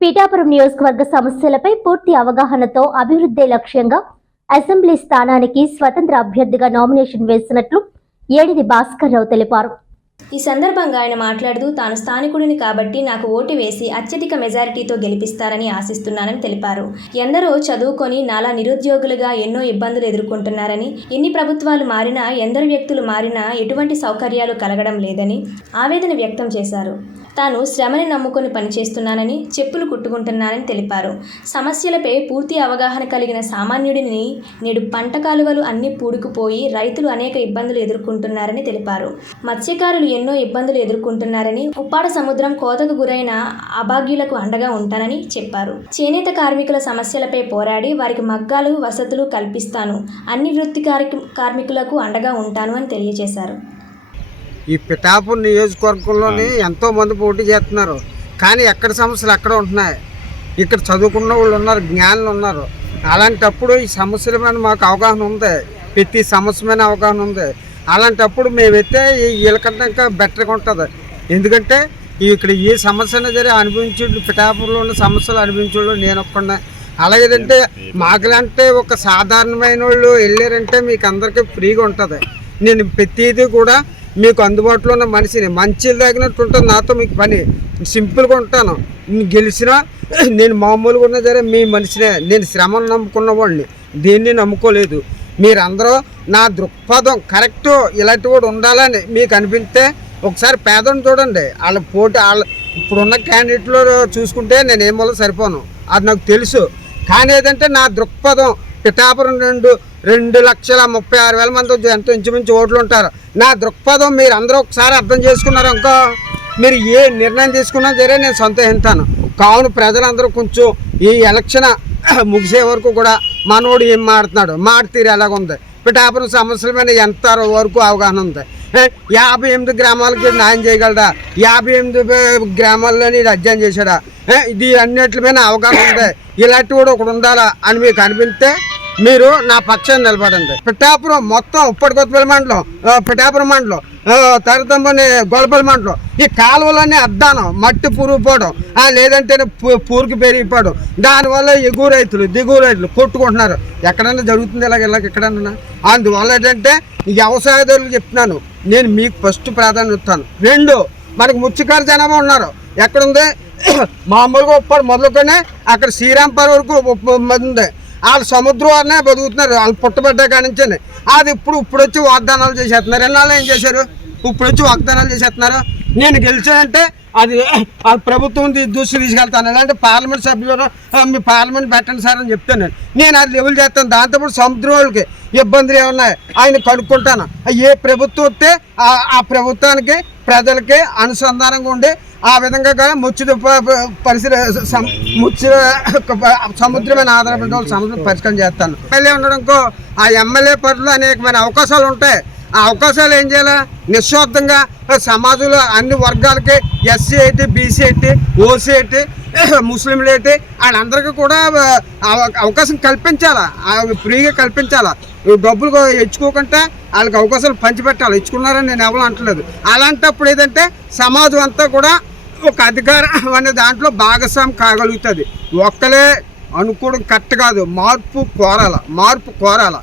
పీఠాపురం నియోజకవర్గ సమస్యలపై పూర్తి అవగాహనతో అభివృద్ధి లక్ష్యంగా అసెంబ్లీ స్థానానికి స్వతంత్ర అభ్యర్థిగా నామినేషన్ వేసినట్లు ఏడిది భాస్కర్ రావు తెలిపారు. ఈ సందర్భంగా ఆయన మాట్లాడుతూ తాను స్థానికుడిని కాబట్టి నాకు ఓటు వేసి అత్యధిక మెజారిటీతో గెలిపిస్తారని ఆశిస్తున్నానని తెలిపారు. ఎందరో చదువుకొని నాలా నిరుద్యోగులుగా ఎన్నో ఇబ్బందులు ఎదుర్కొంటున్నారని, ఎన్ని ప్రభుత్వాలు మారినా, ఎందరు వ్యక్తులు మారినా ఎటువంటి సౌకర్యాలు కలగడం లేదని ఆవేదన వ్యక్తం చేశారు. తాను శ్రమని నమ్ముకొని పనిచేస్తున్నానని, చెప్పులు కుట్టుకుంటున్నానని తెలిపారు. సమస్యలపై పూర్తి అవగాహన కలిగిన సామాన్యుడిని నేడు పంట కాలువలు అన్ని పూడుకుపోయి రైతులు అనేక ఇబ్బందులు ఎదుర్కొంటున్నారని తెలిపారు. మత్స్యకారులు ఎన్నో ఇబ్బందులు ఎదుర్కొంటున్నారని, ఉప్పాడ సముద్రం కోతకు గురైన అభాగ్యులకు అండగా ఉంటానని చెప్పారు. చేనేత కార్మికుల సమస్యలపై పోరాడి వారికి మగ్గాలు, వసతులు కల్పిస్తాను, అన్ని వృత్తి కార్మికులకు అండగా ఉంటాను అని తెలియజేశారు. ఈ పిఠాపురం నియోజకవర్గంలోని ఎంతోమంది పోటీ చేస్తున్నారు, కానీ ఎక్కడ సమస్యలు ఎక్కడ ఉంటున్నాయి. ఇక్కడ చదువుకున్న వాళ్ళు ఉన్నారు, జ్ఞానులు ఉన్నారు. అలాంటప్పుడు ఈ సమస్యల మీద మాకు అవగాహన ఉంది, ప్రతి సమస్య మీద అవగాహన ఉంది. అలాంటప్పుడు మేమైతే వీళ్ళకంటే ఇంకా బెటర్గా ఉంటుంది. ఎందుకంటే ఇక్కడ ఏ సమస్యను సరే అనుభవించు, పిఠాపురంలో ఉన్న సమస్యలు అనుభవించు నేను ఒక్కడే. అలాగేదంటే మాకులంటే ఒక సాధారణమైన వాళ్ళు వెళ్ళారంటే మీకు అందరికీ ఫ్రీగా ఉంటుంది. నేను ప్రతిదీ కూడా మీకు అందుబాటులో ఉన్న మనిషిని, మంచి తగినట్టు ఉంటుంది. నాతో మీకు పని సింపుల్గా ఉంటాను. గెలిచినా నేను మామూలుగా ఉన్నా సరే మీ మనిషినే. నేను శ్రమను నమ్ముకున్న వాడిని, దేన్ని నమ్ముకోలేదు. మీరందరూ నా దృక్పథం కరెక్టు, ఇలాంటి వాడు ఉండాలని మీకు అనిపిస్తే ఒకసారి పేదను చూడండి. వాళ్ళ పోటీ ఇప్పుడున్న క్యాండిడేట్లో చూసుకుంటే నేను ఏమో సరిపోను, అది నాకు తెలుసు. కానీ ఏదంటే నా దృక్పథం పిఠాపురం 2,36,000 మంది ఎంతో ఇంచుమించు ఓట్లు ఉంటారు. నా దృక్పథం మీరు అందరూ ఒకసారి అర్థం చేసుకున్నారు అనుకో, మీరు ఏ నిర్ణయం తీసుకున్నా సరే నేను సంతోషిస్తాను. కావున ప్రజలందరూ కొంచెం ఈ ఎలక్షన్ ముగిసే వరకు కూడా మనోడు ఏం మాడుతున్నాడు, తీరు ఎలాగుంది, పిఠాపురం సమస్యల మీద ఎంత వరకు అవగాహన ఉంది, 58 గ్రామాలకి న్యాయం చేయగలడా, 58 గ్రామాల్లోని అధ్యయనం చేశాడా, ఇది అన్నిటి మీద అవగాహన ఉంది. ఇలాంటి కూడా ఒకటి ఉండాలా అని మీకు అనిపిస్తే మీరు నా పక్షాన్ని నిలబడండి. పిఠాపురం మొత్తం ఉప్పటికొత్తపల్లి మండలం, పిఠాపురం మండలం, తరతంబని గొల్లపల్లి మండలం, ఈ కాలువలన్నీ అద్దానం, మట్టి పురుగుపోవడం, లేదంటే పూరికి పెరిగిపోవడం, దానివల్ల ఎగువ రైతులు దిగువ రైతులు కొట్టుకుంటున్నారు. ఎక్కడన్నా జరుగుతుంది ఇలాగ ఎక్కడన్నా. అందువల్ల ఏంటంటే వ్యవసాయదారులు చెప్తున్నాను, నేను మీకు ఫస్ట్ ప్రాధాన్యత ఇస్తాను. 2, మనకు ముత్స్యకారు జనాభా ఉన్నారు. ఎక్కడుంది, మామూలుగా ఉప్పాడు మొదలుకొని అక్కడ శ్రీరాంపూర్ వరకు ఉంది. వాళ్ళు సముద్రం వారినే బతుకుతున్నారు, వాళ్ళు పుట్టబడ్డా కానించండి. అది ఇప్పుడు వచ్చి వాగ్దానాలు చేసేస్తున్నారు. ఎన్నాళ్ళు ఏం చేశారు, ఇప్పుడు వచ్చి వాగ్దానాలు చేసేస్తున్నారు. నేను గెలిచానంటే అది ప్రభుత్వం దృష్టి తీసుకెళ్తాను. అలాంటి పార్లమెంట్ సభ్యులు మీ పార్లమెంట్ పెట్టండి సార్ అని చెప్తాను. నేను అది లెవెల్ చేస్తాను. దాంతోపాటు సముద్రం వాళ్ళకి ఇబ్బందులు ఏమున్నాయి ఆయన కనుక్కుంటాను. ఏ ప్రభుత్వం వస్తే ఆ ప్రభుత్వానికి ప్రజలకి అనుసంధానంగా ఉండి ఆ విధంగా సముద్రమైన ఆధారపడిన వాళ్ళు సముద్రం పరిష్కారం చేస్తాను. ఎమ్మెల్యే ఉండడంకో ఆ ఎమ్మెల్యే పరిధిలో అనేకమైన అవకాశాలు ఉంటాయి. ఆ అవకాశాలు ఏం చేయాలి, నిస్వార్థంగా సమాజంలో అన్ని వర్గాలకి ఎస్సీ ఏంటి, బీసీ ఏంటి, ఓసీ ఏంటి, ముస్లింలు ఏంటి, వాళ్ళందరికీ కూడా అవకాశం కల్పించాలా, ఫ్రీగా కల్పించాలా. డబ్బులు ఇచ్చుకోకుండా వాళ్ళకి అవకాశాలు పంచిపెట్టాలి. ఇచ్చుకున్నారని నేను ఎవరు అంటలేదు. అలాంటప్పుడు ఏదంటే సమాజం అంతా కూడా ఒక అధికారం అనే దాంట్లో భాగస్వామి కాగలుగుతుంది. ఒక్కలే అనుకోవడం కరెక్ట్ కాదు, మార్పు కోరాల.